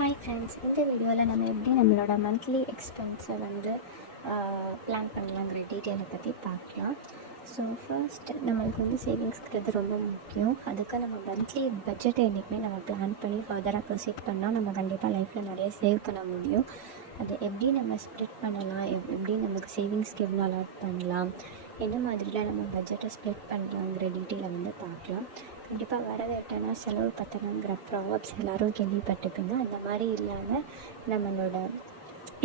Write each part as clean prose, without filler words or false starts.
Hi friends, இந்த வீடியோவில் நம்ம எப்படி நம்மளோட மந்த்லி எக்ஸ்பென்ஸை பிளான் பண்ணலாங்கிற டீட்டெயிலை பற்றி பார்க்கலாம். ஸோ ஃபர்ஸ்ட் நம்மளுக்கு சேவிங்ஸ்ங்கிறது ரொம்ப முக்கியம். அதுக்கு நம்ம மந்த்லி பட்ஜெட்டை என்றைக்குமே நம்ம பிளான் பண்ணி ஃபர்தராக ப்ரொசீட் பண்ணால் நம்ம கண்டிப்பாக லைஃப்பில் நிறைய சேவ் பண்ண முடியும். அதை எப்படி நம்ம ஸ்ப்ளிட் பண்ணலாம், எப்படி நமக்கு சேவிங்ஸ்க்கு எவ்வளோ அலாட் பண்ணலாம், என்ன மாதிரிலாம் நம்ம பட்ஜெட்டை ஸ்ப்ளிட் பண்ணலாங்கிற டீட்டெயிலை பார்க்கலாம். கண்டிப்பாக வரது எட்டனா செலவு பத்தணுங்கிற ப்ராப்ஸ் எல்லோரும் கேள்விப்பட்டிருப்பீங்க. அந்த மாதிரி இல்லாமல் நம்மளோட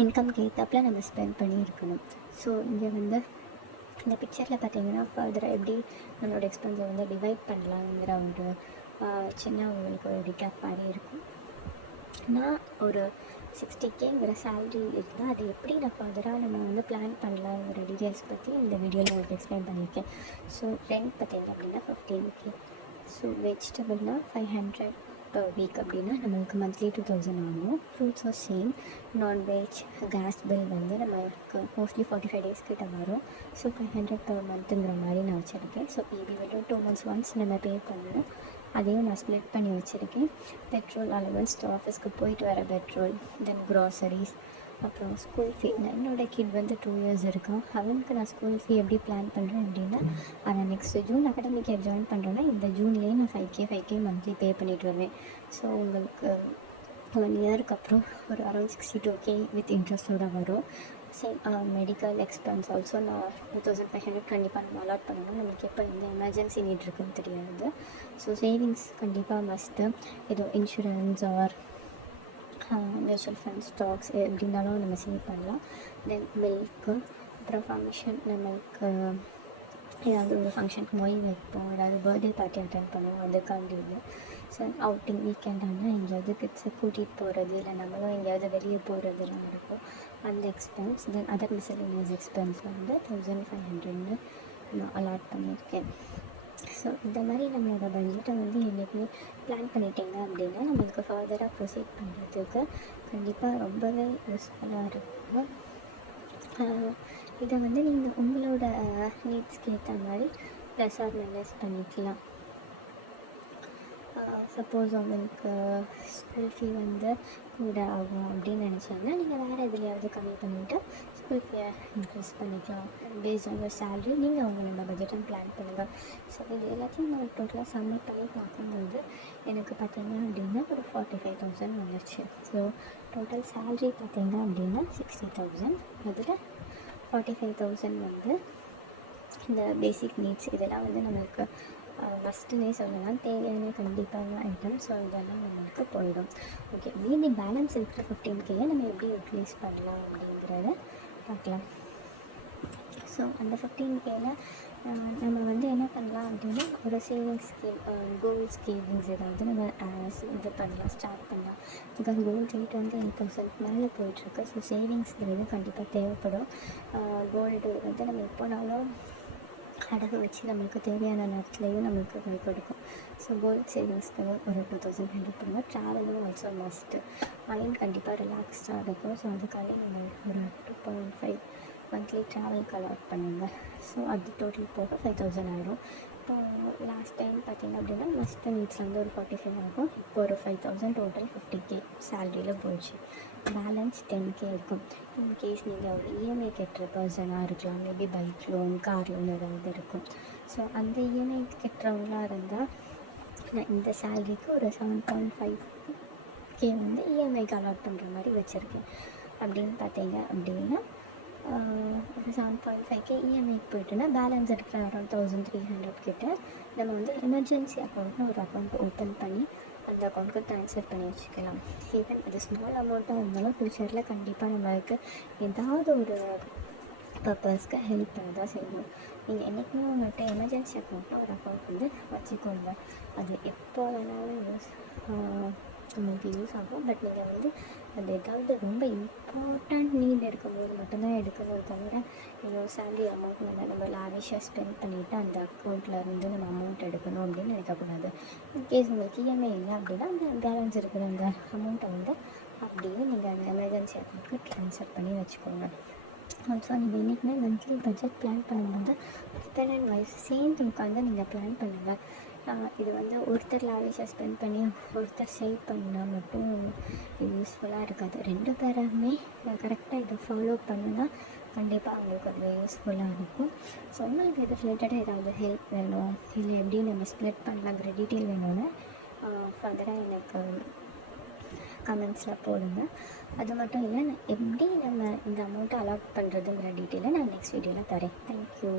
இன்கம்க்கு ஏற்றாப்பில் நம்ம ஸ்பெண்ட் பண்ணி இருக்கணும். ஸோ இங்கே இந்த பிக்சரில் பார்த்திங்கன்னா ஃபர்தராக எப்படி நம்மளோட எக்ஸ்பென்ஸை டிவைட் பண்ணலாங்கிற ஒரு சின்ன உங்களுக்கு ஒரு ரிகேப் மாதிரி இருக்கும். நான் ஒரு 60Kங்கிற சேலரி இருந்தால் அது எப்படி நான் ஃபர்தராக நம்ம பிளான் பண்ணலாங்கிற டீட்டெயில்ஸ் பற்றி இந்த வீடியோவில் உங்களுக்கு எக்ஸ்பிளைன் பண்ணியிருக்கேன். ஸோ ரெண்ட் பார்த்திங்க அப்படின்னா 15K. ஸோ வெஜிடபிள்னால் 500 per வீக் அப்படின்னா நம்மளுக்கு மந்த்லி 2000 ஆகும். ஃப்ரூட்ஸோ சேம். நான்வெஜ், கேஸ் பில் நமக்கு மோஸ்ட்லி 45 days கிட்ட வரும். ஸோ 500 per மந்த்துங்கிற மாதிரி நான் வச்சுருக்கேன். ஸோ EB பில்லும் 2 months ஒன்ஸ் நம்ம பே பண்ணுவோம். அதையும் நான் ஸ்ப்ளிட் பண்ணி வச்சுருக்கேன். பெட்ரோல் அலவன்ஸ், ஆஃபீஸ்க்கு போயிட்டு வர பெட்ரோல், தென் க்ராசரிஸ், அப்புறம் ஸ்கூல் ஃபீ. என்னோடய கிட் 2 years இருக்கான். அவனுக்கு நான் ஸ்கூல் ஃபீ எப்படி பிளான் பண்ணுறேன் அப்படின்னா, அதை next June academic year join பண்ணுறேன்னா இந்த ஜூன்லேயே நான் 5K மந்த்லி பே பண்ணிட்டு வருவேன். ஸோ உங்களுக்கு 1 இயருக்கு அப்புறம் ஒரு அரௌண்ட் 62K வித் இன்ட்ரெஸ்ட்டோடு வரும். சேம் மெடிக்கல் எக்ஸ்பென்ஸ் ஆல்சோ நான் 2500 கண்டிப்பாக நம்ம அலாட் பண்ணணும். நம்மளுக்கு எப்போ எந்த எமர்ஜென்சி நீட் இருக்குன்னு தெரியாது. ஸோ சேவிங்ஸ் கண்டிப்பாக மஸ்ட்டு. ஏதோ insurance or mutual fund, stocks எப்படின்னாலும் நம்ம சேவ் பண்ணலாம். தென் மில்க்கு, அப்புறம் ஃபங்க்ஷன், நம்மளுக்கு ஏதாவது ஒரு ஃபங்க்ஷனுக்கு மொய் வைப்போம், ஏதாவது பர்த்டே பார்ட்டி அட்டென்ட் பண்ணுவோம், அதுக்காண்டி இது. ஸோ அவுட்டிங் வீக்கெண்ட் ஆனால் எங்கேயாவது கிட்ஸை கூட்டிகிட்டு போகிறது, இல்லை நம்மளும் எங்கேயாவது வெளியே போகிறதுலாம் இருக்கும், அந்த expense. Then other miscellaneous expense 1500 நான் அலாட் பண்ணியிருக்கேன். ஸோ இந்த மாதிரி நம்மளோட பட்ஜெட்டை என்றைக்குமே பிளான் பண்ணிட்டீங்க அப்படின்னா நம்மளுக்கு ஃபர்தராக ப்ரொசீட் பண்ணுறதுக்கு கண்டிப்பாக ரொம்பவே யூஸ்ஃபுல்லாக இருக்கும். இதை நீங்கள் உங்களோட நீட்ஸ்க்கு ஏற்ற மாதிரி ப்ளஸ் ஆர் மைனஸ் பண்ணிக்கலாம். சப்போஸ் உங்களுக்கு ஸ்கூல் ஃபீ கூட ஆகும் அப்படின்னு நினச்சாங்கன்னா நீங்கள் வேறு எதுலையாவது கம்மி பண்ணிவிட்டு ஸ்கூல் ஃபீயை இன்க்ரீஸ் பண்ணிக்கலாம். பேஸ்ட் ஆன் யுவர் சேலரி நீங்கள் உங்களோட பட்ஜெட்டை பிளான் பண்ணுங்கள். ஸோ இது எல்லாத்தையும் நான் டோட்டலாக சப்மிட் பண்ணி பார்க்கும்போது எனக்கு பார்த்திங்க அப்படின்னா ஒரு 45,000 வந்துச்சு. ஸோ டோட்டல் சேலரி பார்த்திங்க அப்படின்னா 60,000. அதில் 45,000 இந்த பேசிக் நீட்ஸ் இதெல்லாம் நம்மளுக்கு மஸ்ட்டுன்னே சொல்லலாம், தேவையான கண்டிப்பான ஐட்டம். ஸோ இதெல்லாம் நம்மளுக்கு போயிடும். ஓகே, மீதி பேலன்ஸ் இருக்கிற 15K நம்ம எப்படி யூட்டிலைஸ் பண்ணலாம் அப்படிங்கிறத பார்க்கலாம். ஸோ அந்த 15Kல நம்ம என்ன பண்ணலாம் அப்படின்னா ஒரு சேவிங்ஸ் ஸ்கீம், கோல்ட் சேவிங்ஸ் ஏதாவது நம்ம இது பண்ணலாம், ஸ்டார்ட் பண்ணலாம். பிகாஸ் கோல்ட் ரேட் 8,000 மேலே போயிட்டுருக்கு. ஸோ சேவிங்ஸ்ங்கிறது கண்டிப்பாக தேவைப்படும். கோல்டு நம்ம எப்போனாலும் அடகு வச்சு நம்மளுக்கு தேவையான நேரத்துலையும் நம்மளுக்கு கை கொடுக்கும். ஸோ கோல்ட் சேவிங்ஸ்க்கு ஒரு 2,500 பண்ணுங்க. ட்ராவலும் ஆல்சோ மஸ்ட்டு. மைண்ட் கண்டிப்பாக ரிலாக்ஸ்டாக இருக்கும். ஸோ அதுக்காக நீங்கள் ஒரு 2.5 மந்த்லி ட்ராவலுக்கு அலாட் பண்ணுங்கள். ஸோ அது டோட்டல் போக 5,000 ஆயிரும். இப்போ லாஸ்ட் டைம் பார்த்திங்க அப்படின்னா மஸ்ட் நீட்ஸ் ஒரு 45 ஆகும். இப்போ ஒரு 5,000 டோட்டல் 50K சேலரியில் போயிடுச்சு. பேலன்ஸ் 10K இருக்கும். இன்கேஸ் நீங்கள் ஒரு இஎம்ஐ கட்டுற பர்சனாக இருக்கலாம், maybe bike loan, car loan ஏதாவது இருக்கும். ஸோ அந்த இஎம்ஐ கட்டுறவங்களாக இருந்தால் நான் இந்த சேலரிக்கு ஒரு 7.5K இஎம்ஐக்கு அலாட் பண்ணுற மாதிரி வச்சுருக்கேன். அப்படின்னு பார்த்தீங்க அப்படின்னா ஒரு 7.5K இஎம்ஐக்கு போய்ட்டுன்னா பேலன்ஸ் இருக்கிற அரௌண்ட் 1,300 கிட்ட நம்ம எமர்ஜென்சி அக்கௌண்ட்னு ஒரு அக்கௌண்ட் ஓப்பன் பண்ணி அந்த அக்கௌண்ட்டுக்கு ட்ரான்ஸ்ஃபர் பண்ணி வச்சுக்கலாம். ஈவன் அது ஸ்மால் அமௌண்ட்டாக இருந்தாலும் ஃப்யூச்சரில் கண்டிப்பாக நம்மளுக்கு ஏதாவது ஒரு பர்பஸ்க்கு ஹெல்ப் பண்ண தான் செய்யும். நீங்கள் என்றைக்குமே உங்கள்கிட்ட எமர்ஜென்சி அக்கௌண்ட்னா ஒரு அக்கௌண்ட் வச்சுக்கோங்க. அது எப்போ வேணாலும் உங்களுக்கு யூஸ் ஆகும். பட் நீங்கள் அது ஏதாவது ரொம்ப இம்பார்ட்டண்ட் நீட் இருக்கும்போது மட்டும்தான் எடுக்கணும். தவிர சேலரி அமௌண்ட் நம்ம லாவிஷாக ஸ்பெண்ட் பண்ணிவிட்டு அந்த அக்கௌண்ட்டில் நம்ம அமௌண்ட் எடுக்கணும் அப்படின்னு நினைக்கக்கூடாது. இன்கேஸ் உங்களுக்கு இஎம்ஐ இல்லை அப்படின்னா அந்த பேலன்ஸ் இருக்கிற அந்த அமௌண்ட்டை அப்படியே நீங்கள் அந்த எமர்ஜென்சி அக்கௌண்ட்டுக்கு ட்ரான்ஸ்ஃபர் பண்ணி வச்சுக்கோங்க. ஆல்சோ நீங்கள் என்றைக்குமே மந்த்லி பட்ஜெட் பிளான் பண்ணும்போது ஹஸ்பண்ட் அண்ட் ஒய்ஃப் சேர்ந்து உட்காந்து நீங்கள் பிளான் பண்ணுங்கள். இது வந்து ஒருத்தர் லாவிஷாக ஸ்பெண்ட் பண்ணி ஒருத்தர் சேவ் பண்ணால் மட்டும் இது யூஸ்ஃபுல்லாக இருக்காது. 2 பேருமே கரெக்டாக இதை ஃபாலோ பண்ணுனா கண்டிப்பாக அவங்களுக்கு அது யூஸ்ஃபுல்லாக இருக்கும். ஸோ உங்களுக்கு இது ரிலேட்டடாக ஏதாவது ஹெல்ப் வேணும், இல்லை எப்படி நம்ம ஸ்ப்ளிட் பண்ணலாங்கிற டீட்டெயில் வேணும்னு ஃபர்தராக எனக்கு கமெண்ட்ஸில் போடுங்க. அது மட்டும் இல்லை, எப்படி நம்ம இந்த அமௌண்ட்டை அலாட் பண்ணுறதுங்கிற டீட்டெயிலை நான் நெக்ஸ்ட் வீடியோவில் தரேன். தேங்க்யூ.